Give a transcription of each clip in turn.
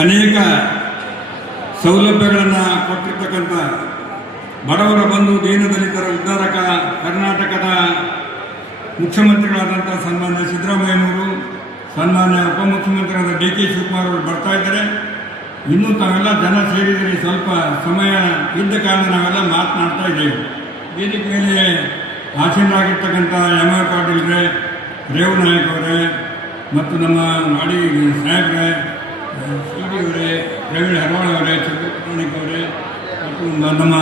ಅನೇಕ ಸೌಲಭ್ಯಗಳನ್ನು ಕೊಟ್ಟಿರ್ತಕ್ಕಂಥ ಬಡವರ ಬಂಧು ದೀನದಲಿತರ ಉದ್ಧಾರಕ ಕರ್ನಾಟಕದ ಮುಖ್ಯಮಂತ್ರಿಗಳಾದಂಥ ಸನ್ಮಾನ್ಯ ಸಿದ್ದರಾಮಯ್ಯನವರು, ಸನ್ಮಾನ್ಯ ಉಪಮುಖ್ಯಮಂತ್ರಿಯಾದ ಡಿ.ಕೆ. ಶಿವಕುಮಾರ್ ಅವರು ಬರ್ತಾ ಇದ್ದಾರೆ. ಇನ್ನೂ ತಾವೆಲ್ಲ ಜನ ಸೇರಿದರೆ ಸ್ವಲ್ಪ ಸಮಯ ಇದ್ದ ಕಾರಣ ನಾವೆಲ್ಲ ಮಾತನಾಡ್ತಾ ಇದ್ದೇವೆ. ವೇದಿಕೆ ಮೇಲೆ ಆಸೀನರಾಗಿರ್ತಕ್ಕಂಥ ಎಂ.ಎ. ಪಾಟೀಲ್ರೆ, ರೇವ್ ನಾಯಕ್ ಅವರೇ ಮತ್ತು ನಮ್ಮ ಮಾಡಿ ಸಾಹೇಬ್ರೆ, ಸಿ.ಡಿ. ಅವರೇ, ಪ್ರವೀಣ್ ಹರವಾಳ ಅವರೇ, ಚಂದ್ರಪ್ರಾಣಿಕ್ ಅವರೇ ಮತ್ತು ನಮ್ಮ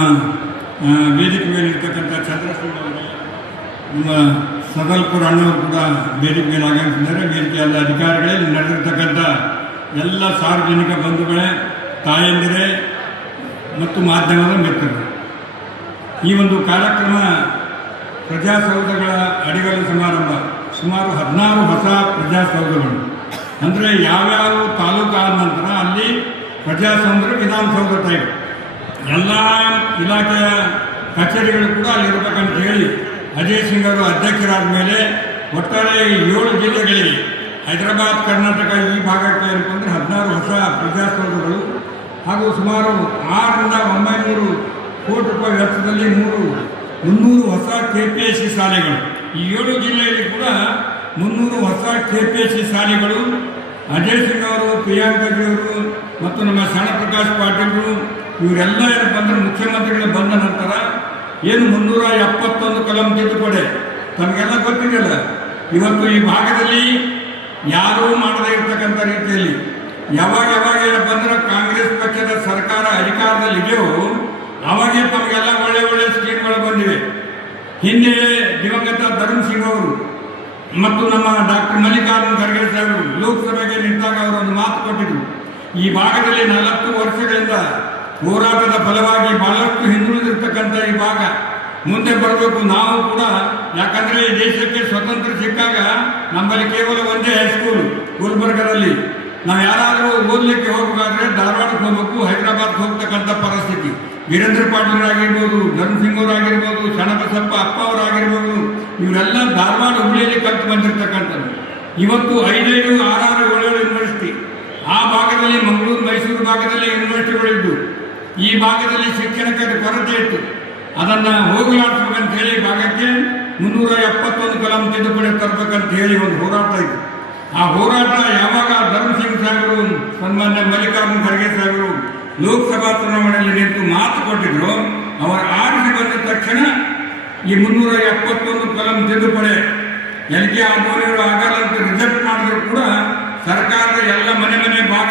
ವೇದಿಕೆ ಮೇಲೆ ಇರ್ತಕ್ಕಂಥ ಚಂದ್ರಸೂಡ್ ಅವರೇ, ನಮ್ಮ ಸದಲ್ಪುರ ಅಣ್ಣವರು ಕೂಡ ವೇದಿಕೆ ಮೇಲೆ ಆಗಮಿಸಿದ್ದಾರೆ. ವೇದಿಕೆಯಾದ ಅಧಿಕಾರಿಗಳೇ, ನಡೆದಿರ್ತಕ್ಕಂಥ ಎಲ್ಲ ಸಾರ್ವಜನಿಕ ಬಂಧುಗಳೇ, ತಾಯಂದಿರೇ ಮತ್ತು ಮಾಧ್ಯಮದ ಮಿತ್ರರು, ಈ ಒಂದು ಕಾರ್ಯಕ್ರಮ ಪ್ರಜಾಸೌಧಗಳ ಅಡಿಗಲ್ಲು ಸಮಾರಂಭ. ಸುಮಾರು 16 ಹೊಸ ಪ್ರಜಾಸೌಧಗಳು, ಅಂದರೆ ಯಾವ್ಯಾವ ತಾಲೂಕು ಆದ ನಂತರ ಅಲ್ಲಿ ಪ್ರಜಾಸೌಧ ವಿಧಾನಸೌಧ ಟೈಪ್ ಎಲ್ಲ ಇಲಾಖೆಯ ಕಚೇರಿಗಳು ಕೂಡ ಅಲ್ಲಿರಬೇಕಂತ ಹೇಳಿ ಅಜಯ್ ಸಿಂಗ್ ಅವರು ಅಧ್ಯಕ್ಷರಾದ ಮೇಲೆ ಒಟ್ಟಾರೆ 7 ಜಿಲ್ಲೆಗಳಿಗೆ ಹೈದರಾಬಾದ್, ಕರ್ನಾಟಕ ಈ ಭಾಗಕ್ಕೆ ಏನಂದರೆ 16 ಹೊಸ ಪ್ರಜಾಸೌಧಗಳು ಹಾಗೂ ಸುಮಾರು 600-900 ಕೋಟಿ ರೂಪಾಯಿ ವೆಚ್ಚದಲ್ಲಿ 300 ಹೊಸ KPSC ಶಾಲೆಗಳು. ಈ 7 ಜಿಲ್ಲೆಯಲ್ಲಿ ಕೂಡ 300 ಹೊಸ KPSC ಶಾಲೆಗಳು. ಅಜಯ್ ಸಿಂಗ್ ಅವರು, ಪ್ರಿಯಾಂಕಜಿಯವರು ಮತ್ತು ನಮ್ಮ ಶರಣಪ್ರಕಾಶ್ ಪಾಟೀಲ್ರು ಇವರೆಲ್ಲ ಏನಪ್ಪ ಅಂದರೆ ಮುಖ್ಯಮಂತ್ರಿಗಳು ಬಂದ ನಂತರ ಏನು 371 ಕಲಂ ತಿದ್ದುಪಡಿ ತಮಗೆಲ್ಲ ಗೊತ್ತಿದೆಯಲ್ಲ. ಇವತ್ತು ಈ ಭಾಗದಲ್ಲಿ ಯಾರೂ ಮಾಡದೇ ಇರತಕ್ಕಂಥ ರೀತಿಯಲ್ಲಿ ಯಾವಾಗ ಏನಪ್ಪ ಅಂದ್ರೆ ಕಾಂಗ್ರೆಸ್ ಪಕ್ಷದ ಸರ್ಕಾರ ಅಧಿಕಾರದಲ್ಲಿ ಇದೆಯೋ ಅವಾಗೇ ತಮಗೆಲ್ಲ ಒಳ್ಳೆ ಸ್ಕೀಮ್ಗಳು ಬಂದಿವೆ. ಹಿಂದೆ ದಿವಂಗತ ಧರ್ಮ್ ಸಿಂಗ್ ಅವರು ಮತ್ತು ನಮ್ಮ ಡಾಕ್ಟರ್ ಮಲ್ಲಿಕಾರ್ಜುನ್ ಖರ್ಗೆ ಸಾಹೇಬರು ಲೋಕಸಭೆಗೆ ನಿಂತಾಗ ಅವರು ಒಂದು ಮಾತು ಕೊಟ್ಟಿದ್ರು. ಈ ಭಾಗದಲ್ಲಿ 40 ವರ್ಷಗಳಿಂದ ಹೋರಾಟದ ಫಲವಾಗಿ ಬಹಳಷ್ಟು ಹಿಂದುಳಿದಿರ್ತಕ್ಕಂಥ ಈ ಭಾಗ ಮುಂದೆ ಬರಬೇಕು ನಾವು ಕೂಡ. ಯಾಕಂದರೆ ಈ ದೇಶಕ್ಕೆ ಸ್ವತಂತ್ರ ಸಿಕ್ಕಾಗ ನಮ್ಮಲ್ಲಿ ಕೇವಲ ಒಂದೇ ಹೈಸ್ಕೂಲ್ ಗುಲ್ಬರ್ಗದಲ್ಲಿ. ನಾವು ಯಾರಾದರೂ ಓದಲಿಕ್ಕೆ ಹೋಗಬೇಕಾದ್ರೆ ಧಾರವಾಡಕ್ಕೆ ಹೋಗಬೇಕು, ಹೈದರಾಬಾದ್ಗೆ ಹೋಗ್ತಕ್ಕಂಥ ಪರಿಸ್ಥಿತಿ. ವೀರೇಂದ್ರ ಪಾಟೀಲರಾಗಿರ್ಬೋದು, ಧರ್ಮ್ ಸಿಂಗ್ ಅವರಾಗಿರ್ಬೋದು, ಶರಣಬಸಪ್ಪ ಅಪ್ಪ ಅವರಾಗಿರ್ಬೋದು, ಇವರೆಲ್ಲ ಧಾರವಾಡ ಹುಬ್ಳಿಯಲ್ಲಿ ಕಲ್ತು ಬಂದಿರತಕ್ಕಂಥದ್ದು. ಇವತ್ತು 5, 6, 7 ಯೂನಿವರ್ಸಿಟಿ ಆ ಭಾಗದಲ್ಲಿ, ಮಂಗಳೂರು, ಮೈಸೂರು ಭಾಗದಲ್ಲಿ ಯೂನಿವರ್ಸಿಟಿಗಳಿದ್ದು ಈ ಭಾಗದಲ್ಲಿ ಶಿಕ್ಷಣಕ್ಕೆ ಕೊರತೆ ಇತ್ತು. ಅದನ್ನು ಹೋಗಲಾಡಿಸ್ಬೇಕಂತ ಹೇಳಿ ಭಾಗಕ್ಕೆ 371 ಕಲಂ ತಿದ್ದುಪಡಿ ತರಬೇಕಂತ ಹೇಳಿ ಒಂದು ಹೋರಾಟ ಇತ್ತು. ಆ ಹೋರಾಟ ಯಾವಾಗ ಧರ್ಮ್ ಸಿಂಗ್ ಸಾಹೇಬರು, ಸನ್ಮಾನ್ಯ ಮಲ್ಲಿಕಾರ್ಜುನ್ ಖರ್ಗೆ ಸಾಹೇಬರು ಲೋಕಸಭಾ ಚುನಾವಣೆಯಲ್ಲಿ ನಿಂತು ಮಾತು ಕೊಟ್ಟಿದ್ರು, ಅವರ ಆರಿಸಿ ಬಂದ ತಕ್ಷಣ ಈ 371 ಕಲಂ ತಿದ್ದುಪಡಿ ಎಲ್.ಕೆ. ಆದವರವರು ಆಗಲ್ಲ ಅಂತ ರಿಜೆಕ್ಟ್ ಮಾಡಿದ್ರು ಕೂಡ ಸರ್ಕಾರದ ಎಲ್ಲ ಮನೆ ಭಾಗ